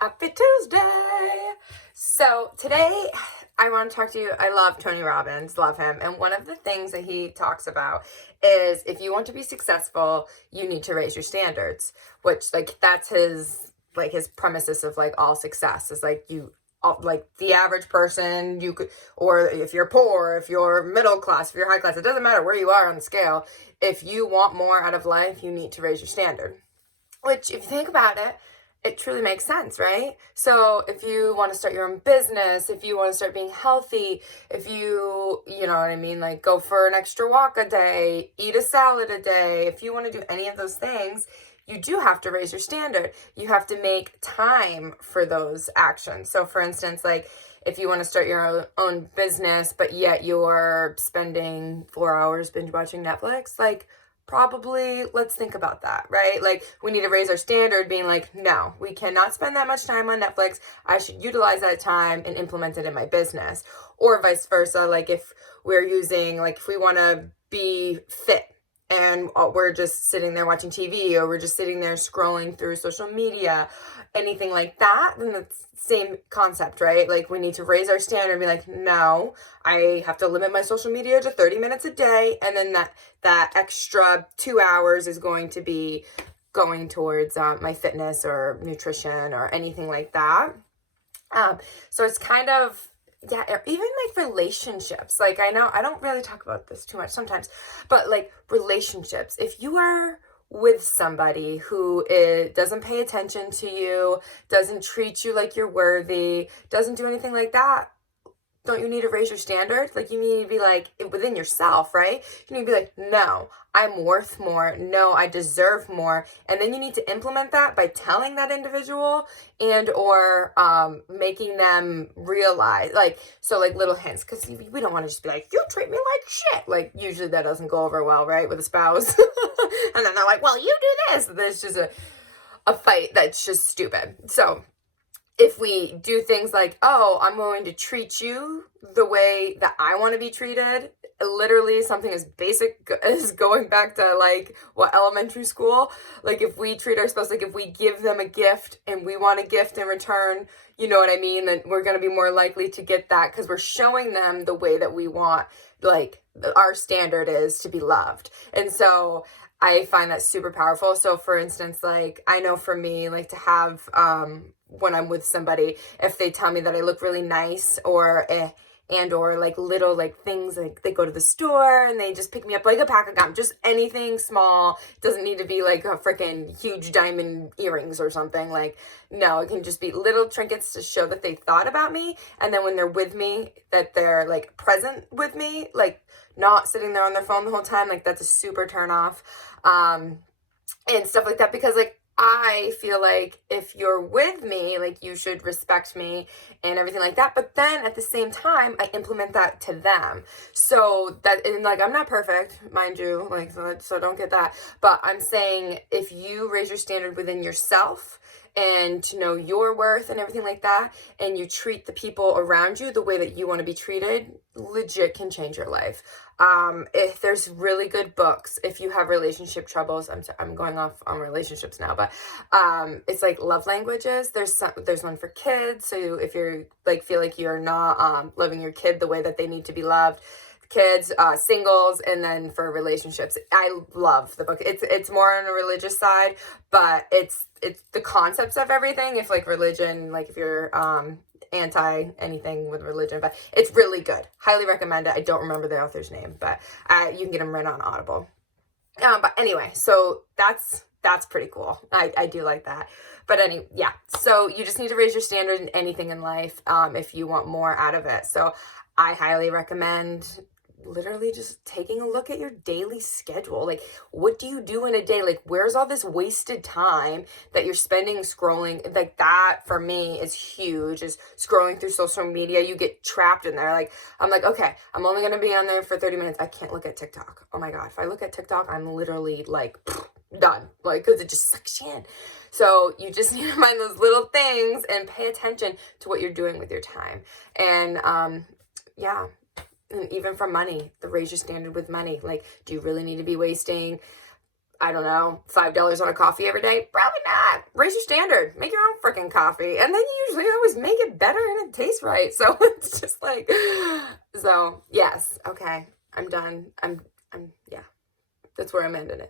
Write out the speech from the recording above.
Happy Tuesday! So today I want to talk to you. I love Tony Robbins, love him. And one of the things that he talks about is if you want to be successful, you need to raise your standards, which that's his premises of all success is like the average person you could, or if you're poor, if you're middle class, if you're high class, it doesn't matter where you are on the scale. If you want more out of life, you need to raise your standard. Which, if you think about it, it truly makes sense, right? So if you want to start your own business, if you want to start being healthy, if you know what I mean, like go for an extra walk a day, eat a salad a day, if you want to do any of those things, you do have to raise your standard. You have to make time for those actions. So for instance, if you want to start your own business, but yet you're spending 4 hours binge watching Netflix, probably let's think about that, right? We need to raise our standard being no, we cannot spend that much time on Netflix. I should utilize that time and implement it in my business. Or vice versa, if we're using, if we want to be fit and we're just sitting there watching TV, or we're just sitting there scrolling through social media, anything like that, then it's same concept, right? We need to raise our standard and be no, I have to limit my social media to 30 minutes a day, and then that extra 2 hours is going to be going towards my fitness or nutrition or anything like that. So it's kind of, yeah, even relationships. I know I don't really talk about this too much sometimes, but relationships, if you are with somebody who doesn't pay attention to you, doesn't treat you like you're worthy, doesn't do anything like that, don't you need to raise your standard? You need to be within yourself, right? You need to be no, I'm worth more. No, I deserve more. And then you need to implement that by telling that individual or making them realize, little hints. Because we don't want to just be you treat me like shit. Usually that doesn't go over well, right, with a spouse. And then they're well, you do this. There's just a fight that's just stupid. So if we do things oh, I'm going to treat you the way that I want to be treated, literally something as basic as going back to elementary school, if we treat our spouse, if we give them a gift and we want a gift in return, you know what I mean, then we're going to be more likely to get that because we're showing them the way that we want, our standard is to be loved. And so I find that super powerful. So for instance, I know for me, to have, when I'm with somebody, if they tell me that I look really nice or little things, they go to the store and they just pick me up a pack of gum, just anything small. It doesn't need to be a freaking huge diamond earrings or something. No, it can just be little trinkets to show that they thought about me. And then when they're with me, that they're present with me, not sitting there on their phone the whole time. That's a super turn off. And stuff like that, because I feel if you're with me, you should respect me and everything like that. But then at the same time, I implement that to them. So that, and I'm not perfect, mind you, so don't get that. But I'm saying if you raise your standard within yourself and to know your worth and everything like that, and you treat the people around you the way that you want to be treated, legit can change your life. If there's really good books, if you have relationship troubles, I'm going off on relationships now, but it's love languages. There's one for kids. So if you're feel you're not loving your kid the way that they need to be loved, kids, singles, and then for relationships. I love the book. It's more on a religious side, but it's the concepts of everything. If religion, if you're anti anything with religion, but it's really good. Highly recommend it. I don't remember the author's name, but you can get them right on Audible. But anyway, so that's pretty cool. I do like that. But yeah. So you just need to raise your standard in anything in life if you want more out of it. So I highly recommend literally just taking a look at your daily schedule. What do you do in a day? Where's all this wasted time that you're spending scrolling? That for me is huge, is scrolling through social media. You get trapped in there. I'm okay, I'm only going to be on there for 30 minutes. I can't look at TikTok. Oh my God. If I look at TikTok, I'm literally done. Cause it just sucks you in. So you just need to find those little things and pay attention to what you're doing with your time. And, yeah. And even for money, raise your standard with money. Do you really need to be wasting I don't know, $5 on a coffee every day? Probably not. Raise your standard. Make your own freaking coffee. And then you usually always make it better and it tastes right. So it's just like, so yes. Okay. I'm done. Yeah. That's where I'm ending it.